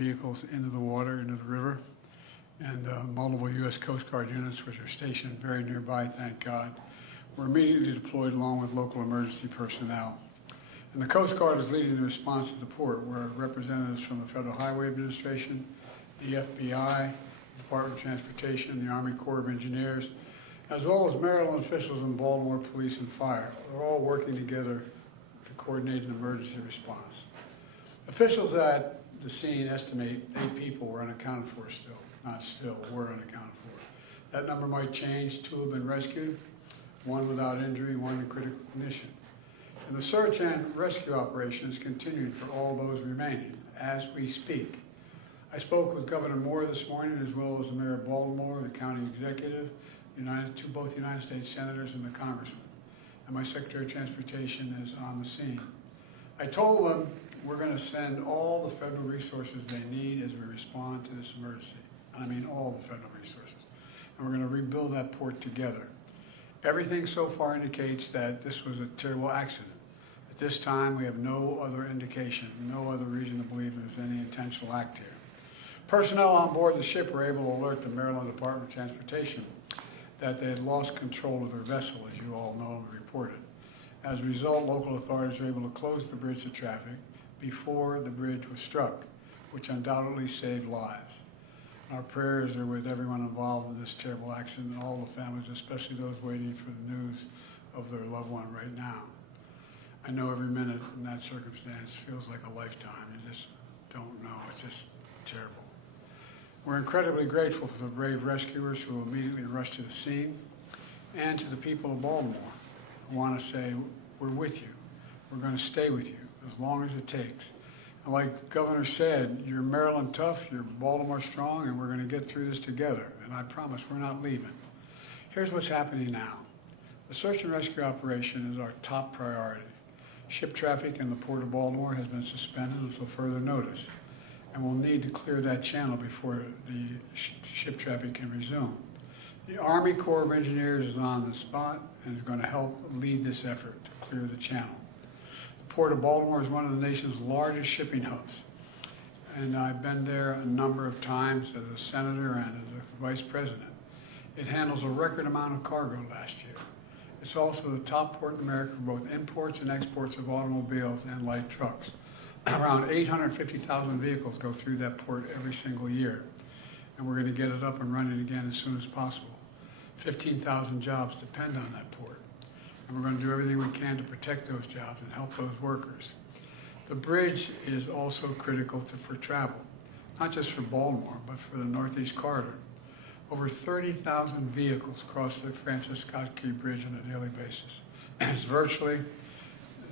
vehicles into the water, into the river, and multiple U.S. Coast Guard units, which are stationed very nearby, thank God, were immediately deployed along with local emergency personnel. And the Coast Guard is leading the response to the port, where representatives from the Federal Highway Administration, the FBI, the Department of Transportation, the Army Corps of Engineers, as well as Maryland officials and Baltimore Police and Fire, are all working together to coordinate an emergency response. Officials at the scene estimate 8 people were unaccounted for still, not still, were unaccounted for. That number might change. 2 have been rescued, 1 without injury, 1 in critical condition. And the search and rescue operation is continuing for all those remaining as we speak. I spoke with Governor Moore this morning, as well as the Mayor of Baltimore, the county executive, both United States senators and the congressman. And my Secretary of Transportation is on the scene. I told them we're going to send all the federal resources they need as we respond to this emergency. And I mean all the federal resources. And we're going to rebuild that port together. Everything so far indicates that this was a terrible accident. At this time, we have no other indication, no other reason to believe there's any intentional act here. Personnel on board the ship were able to alert the Maryland Department of Transportation that they had lost control of their vessel, as you all know and reported. As a result, local authorities were able to close the bridge to traffic before the bridge was struck, which undoubtedly saved lives. Our prayers are with everyone involved in this terrible accident and all the families, especially those waiting for the news of their loved one right now. I know every minute in that circumstance feels like a lifetime. You just don't know. It's just terrible. We're incredibly grateful for the brave rescuers who immediately rushed to the scene, and to the people of Baltimore who want to say, we're with you. We're going to stay with you as long as it takes. And like the governor said, you're Maryland tough, you're Baltimore strong, and we're going to get through this together. And I promise we're not leaving. Here's what's happening now. The search and rescue operation is our top priority. Ship traffic in the Port of Baltimore has been suspended until further notice, and we'll need to clear that channel before the ship traffic can resume. The Army Corps of Engineers is on the spot and is going to help lead this effort to clear the channel. The Port of Baltimore is one of the nation's largest shipping hubs, and I've been there a number of times as a senator and as a vice president. It handles a record amount of cargo last year. It's also the top port in America for both imports and exports of automobiles and light trucks. Around 850,000 vehicles go through that port every single year, and we're going to get it up and running again as soon as possible. 15,000 jobs depend on that port, and we're going to do everything we can to protect those jobs and help those workers. The bridge is also critical for travel, not just for Baltimore, but for the Northeast Corridor. Over 30,000 vehicles cross the Francis Scott Key Bridge on a daily basis. It's virtually,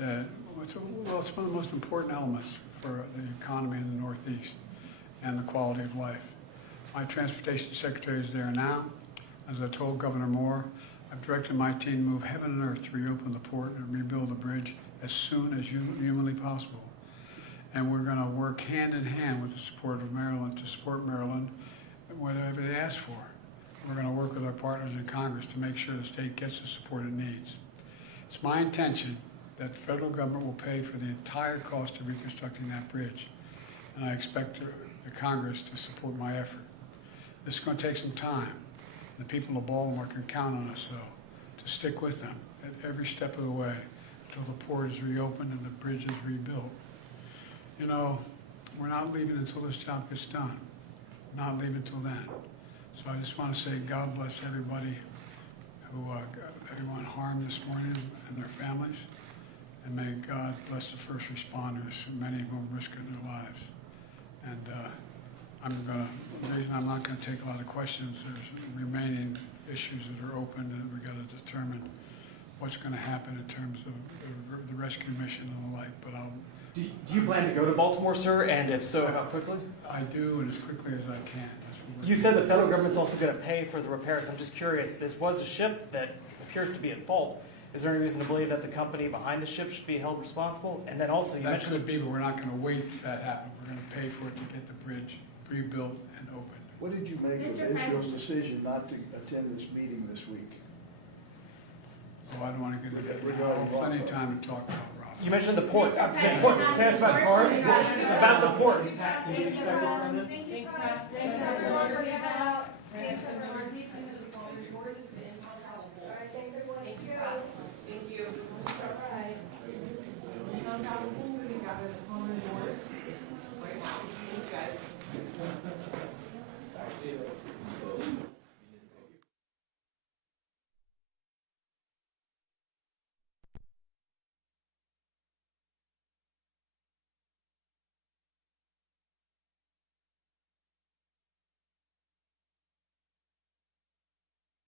it's one of the most important elements for the economy in the Northeast and the quality of life. My transportation secretary is there now. As I told Governor Moore, I've directed my team to move heaven and earth to reopen the port and rebuild the bridge as soon as humanly possible. And we're going to work hand in hand with the support of Maryland to support Maryland whatever they ask for. We're going to work with our partners in Congress to make sure the state gets the support it needs. It's my intention that the federal government will pay for the entire cost of reconstructing that bridge, and I expect the Congress to support my effort. This is going to take some time. The people of Baltimore can count on us, though, to stick with them at every step of the way until the port is reopened and the bridge is rebuilt. You know, we're not leaving until this job gets done. Not leaving until then. So I just want to say God bless everybody who got everyone harmed this morning and their families. And may God bless the first responders, many of whom risking their lives. And the reason I'm not going to take a lot of questions, there's remaining issues that are open, and we've got to determine what's going to happen in terms of the rescue mission and the like. But Do you plan to go to Baltimore, sir? And if so, how quickly? I do, and as quickly as I can. You said the federal government's also going to pay for the repairs. I'm just curious, this was a ship that appears to be at fault. Is there any reason to believe that the company behind the ship should be held responsible? And then also, you mentioned... That could be, but we're not going to wait for that to happen. We're going to pay for it to get the bridge rebuilt and opened. What did you make of Israel's decision not to attend this meeting this week? Oh, I don't want to get into that. I'll have plenty of time to talk about Rob. You mentioned the port. Can I ask about cars? About the port. Can you expect Thank you, press. Thanks everyone for getting out. Thanks everyone. All right, thanks everyone. Thank you, press. Thank you. All right.